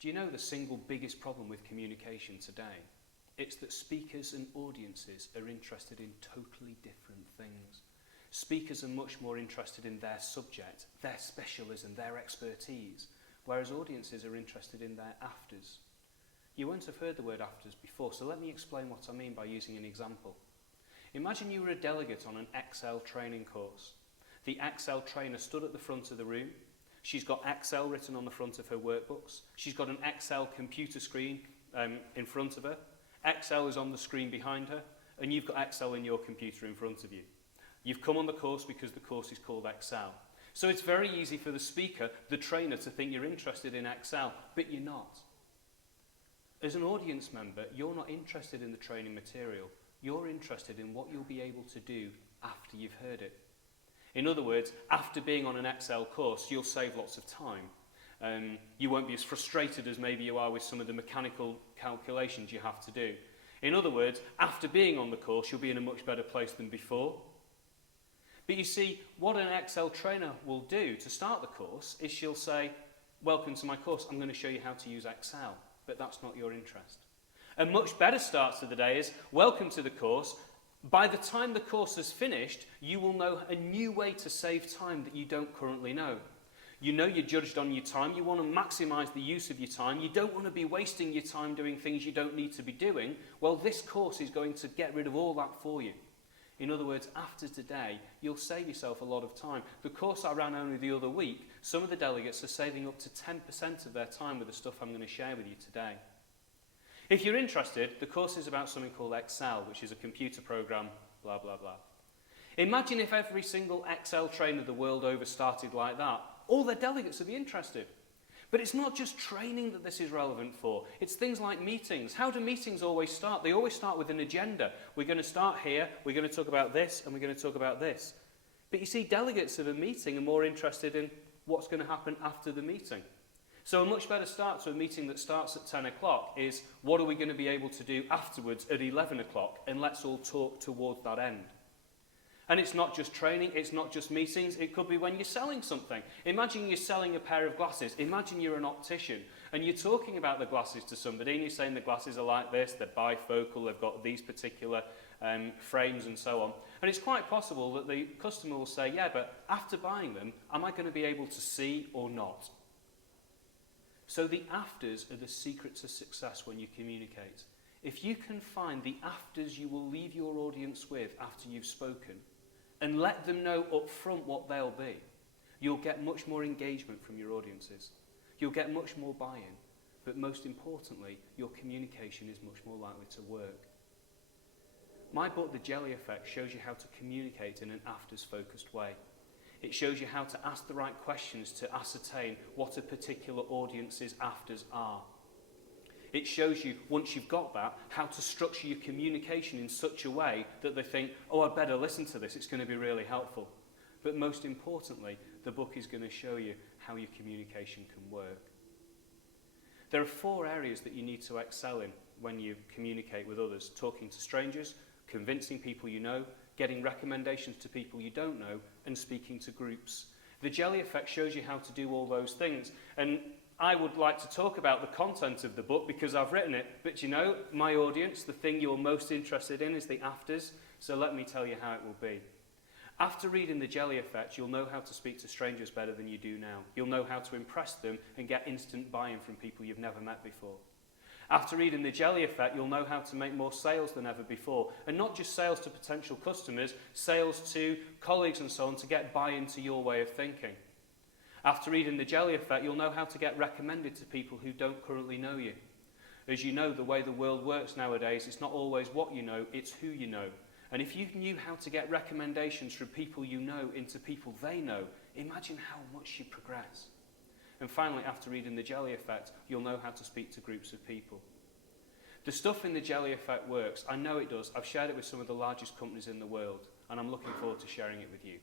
Do you know the single biggest problem with communication today? It's that speakers and audiences are interested in totally different things. Speakers are much more interested in their subject, their specialism, their expertise, whereas audiences are interested in their afters. You won't have heard the word afters before, so let me explain what I mean by using an example. Imagine you were a delegate on an Excel training course. The Excel trainer stood at the front of the room. She's got Excel written on the front of her workbooks. She's got an Excel computer screen in front of her. Excel is on the screen behind her, and you've got Excel in your computer in front of you. You've come on the course because the course is called Excel. So it's very easy for the speaker, the trainer, to think you're interested in Excel, but you're not. As an audience member, you're not interested in the training material. You're interested in what you'll be able to do after you've heard it. In other words, after being on an Excel course, you'll save lots of time. You won't be as frustrated as maybe you are with some of the mechanical calculations you have to do. In other words, after being on the course, you'll be in a much better place than before. But you see, what an Excel trainer will do to start the course is she'll say, welcome to my course, I'm going to show you how to use Excel. But that's not your interest. A much better start to the day is, welcome to the course. By the time the course is finished, you will know a new way to save time that you don't currently know. You know you're judged on your time. You want to maximise the use of your time. You don't want to be wasting your time doing things you don't need to be doing. Well, this course is going to get rid of all that for you. In other words, after today, you'll save yourself a lot of time. The course I ran only the other week, some of the delegates are saving up to 10% of their time with the stuff I'm going to share with you today. If you're interested, the course is about something called Excel, which is a computer program, blah, blah, blah. Imagine if every single Excel trainer the world over started like that. All their delegates would be interested. But it's not just training that this is relevant for. It's things like meetings. How do meetings always start? They always start with an agenda. We're going to start here, we're going to talk about this, and we're going to talk about this. But you see, delegates of a meeting are more interested in what's going to happen after the meeting. So a much better start to a meeting that starts at 10 o'clock is, what are we going to be able to do afterwards at 11 o'clock? And let's all talk towards that end. And it's not just training, it's not just meetings, it could be when you're selling something. Imagine you're selling a pair of glasses. Imagine you're an optician and you're talking about the glasses to somebody and you're saying the glasses are like this, they're bifocal, they've got these particular frames and so on. And it's quite possible that the customer will say, yeah, but after buying them, am I going to be able to see or not? So the afters are the secret to success when you communicate. If you can find the afters you will leave your audience with after you've spoken, and let them know up front what they'll be, you'll get much more engagement from your audiences. You'll get much more buy-in, but most importantly, your communication is much more likely to work. My book, The Jelly Effect, shows you how to communicate in an afters-focused way. It shows you how to ask the right questions to ascertain what a particular audience's afters are. It shows you, once you've got that, how to structure your communication in such a way that they think, oh, I'd better listen to this, it's going to be really helpful. But most importantly, the book is going to show you how your communication can work. There are 4 areas that you need to excel in when you communicate with others: talking to strangers, convincing people you know, getting recommendations to people you don't know, and speaking to groups. The Jelly Effect shows you how to do all those things. And I would like to talk about the content of the book because I've written it, but you know, my audience, the thing you're most interested in is the afters, so let me tell you how it will be. After reading The Jelly Effect, you'll know how to speak to strangers better than you do now. You'll know how to impress them and get instant buy-in from people you've never met before. After reading The Jelly Effect, you'll know how to make more sales than ever before, and not just sales to potential customers, sales to colleagues and so on, to get buy-in to your way of thinking. After reading The Jelly Effect, you'll know how to get recommended to people who don't currently know you. As you know, the way the world works nowadays, it's not always what you know, it's who you know. And if you knew how to get recommendations from people you know into people they know, imagine how much you progress. And finally, after reading The Jelly Effect, you'll know how to speak to groups of people. The stuff in The Jelly Effect works. I know it does. I've shared it with some of the largest companies in the world, and I'm looking forward to sharing it with you.